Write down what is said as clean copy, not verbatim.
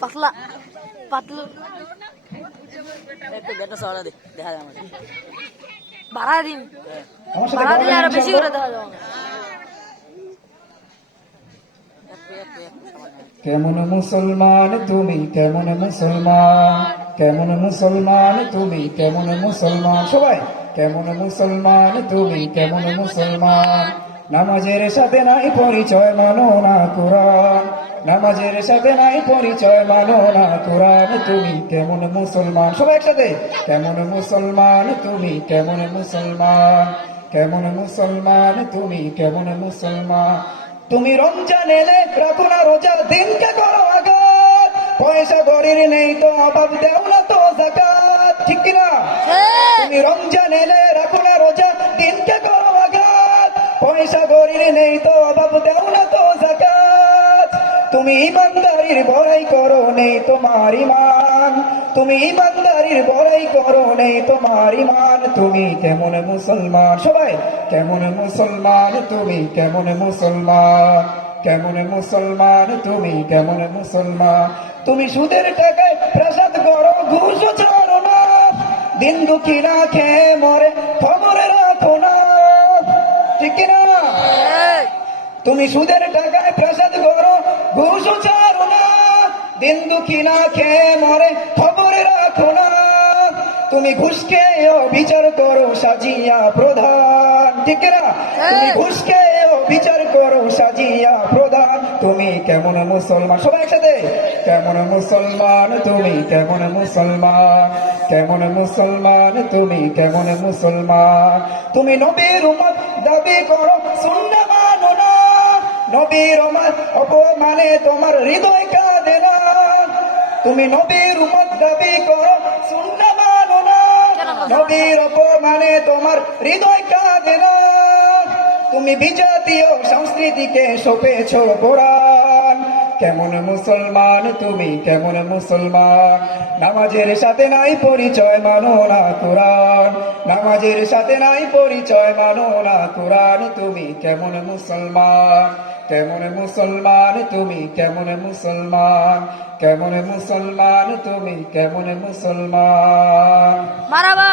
পাতলা পাতলু একটু বেটা সরা দে দেখা যায় আমাদের বাড়া দিন বাড়া দিলে আরো বেশি করে দেখা যাবে কেমন মুসলমান তুমি কেমন মুসলমান কেমন মুসলমান তুমি কেমন মুসলমান সবাই কেমন মুসলমান তুমি কেমন মুসলমান নামাজের সাথে নাই পরিচয় মানো না কোরআন নামাজের সাথে নাই পরিচয় মানো না কোরআন তুমি কেমন মুসলমান সবাই একসাথে কেমন মুসলমান তুমি কেমন মুসলমান কেমন মুসলমান তুমি কেমন মুসলমান তুমি রমজান এলে রাখো না রোজা দিনকে করো আঘাত পয়সা গরির নেই তো অভাব দেও না তো যাকাত ঠিক কিনা তুমি রমজান এলে রাখো না রোজা দিনকে করো আঘাত পয়সা গরির নেই তো অভাব দেও না তো যাকাত তুমি ইমানদারির বড়াই করো নেই তোমার ইমান তুমি ইমানদারির বড়াই করো নেই তোমার ইমান তুমি কেমন মুসলমান সবাই কেমন মুসলমান তুমি কেমন মুসলমান কেমন মুসলমান তুমি কেমন মুসলমান তুমি সুদের টাকায় প্রসাদ করো ঘুষ ছাড়ো না দিন দুঃখী না খেয়ে মরে খবর রাখো না ঠিক না তুমি সুদের টাকায় প্রসাদ করো ঘুষ ছাড়ো না দিন দুঃখী না খেয়ে মরে খবর রাখো না তুমি ঘুষ খেয়েও বিচার করো সাজিয়া প্রধান ঠিক না তুমি ঘুষ খেয়েও বিচার করো সাজিয়া প্রধান তুমি কেমন মুসলমান সবাই একসাথে কেমন মুসলমান তুমি কেমন মুসলমান কেমন মুসলমান তুমি কেমন মুসলমান তুমি নবীর উম্মত দাবি করো সুন্নাহ মানো না নবীর উম্মত অপমানে তোমার হৃদয় কাঁদে না তুমি নবীর উম্মত দাবি করো সুন্নাহ মানো না নবীর অপমানে তোমার হৃদয় কাঁদে না তুমি বিজাতীয় সংস্কৃতিকে সপেছ কোরআন কেমন মুসলমান তুমি কেমন মুসলমান নামাজের সাথে নাই পরিচয় মানো না কোরআন নামাজের সাথে নাই পরিচয় মানো না কোরআন তুমি কেমন মুসলমান কেমন মুসলমান তুমি কেমন মুসলমান কেমন মুসলমান তুমি কেমন মুসলমান মারাবা